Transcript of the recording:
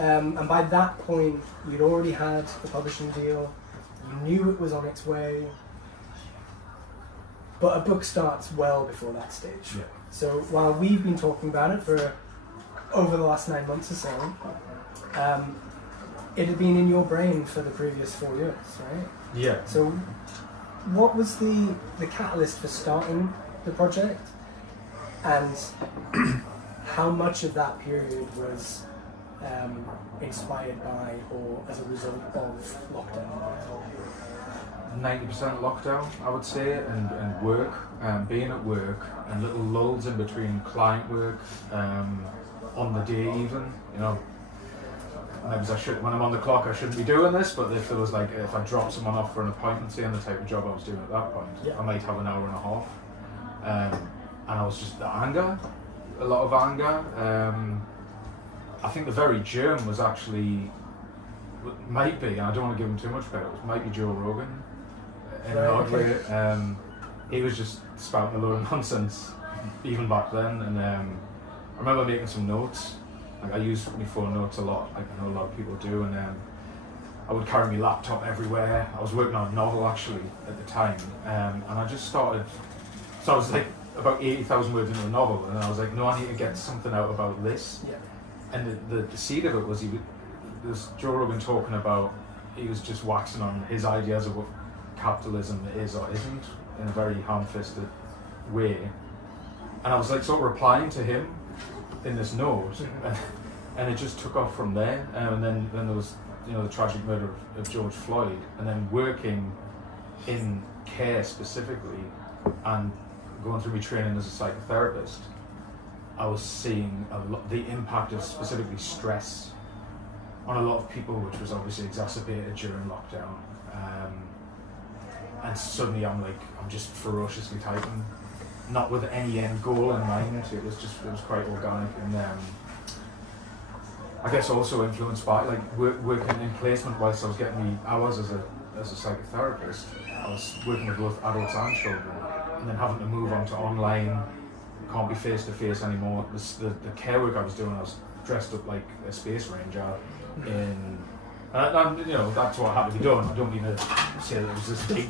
And by that point, you'd already had the publishing deal. You knew it was on its way. But a book starts well before that stage. Yeah. So while we've been talking about it for over the last 9 months or so, it had been in your brain for the previous 4 years, right? Yeah. So what was the catalyst for starting the project? And how much of that period was inspired by or as a result of lockdown? 90% lockdown, I would say, and work, being at work, and little lulls in between client work, on the day even, you know. Maybe when I'm on the clock I shouldn't be doing this, but if there was like, if I dropped someone off for an appointment, say, and the type of job I was doing at that point, yeah. I might have an hour and a half. And I was just, anger, a lot of anger. I think the very germ was actually, might be, and I don't want to give him too much credit, it might be Joe Rogan, in an odd way. He was just spouting a load of nonsense, even back then, and I remember making some notes. Like, I use my phone notes a lot, like I know a lot of people do, and I would carry my laptop everywhere. I was working on a novel actually at the time, and I just started, so I was like about 80,000 words into the novel, and I was like, no, I need to get something out about this. Yeah. And the seed of it was, there's Joe Rogan talking about, he was just waxing on his ideas of what capitalism is or isn't in a very ham-fisted way. And I was like sort of replying to him in this note, and it just took off from there. And then there was, you know, the tragic murder of George Floyd, and then working in care specifically and going through my training as a psychotherapist, I was seeing the impact of specifically stress on a lot of people, which was obviously exacerbated during lockdown. And suddenly I'm just ferociously typing, not with any end goal in mind. It was quite organic, and I guess also influenced by like working in placement whilst I was getting the hours as a psychotherapist. I was working with both adults and children, and then having to move on to online, can't be face to face anymore. The care work I was doing, I was dressed up like a space ranger, and you know, that's what had to be done. I don't mean to say that it was this big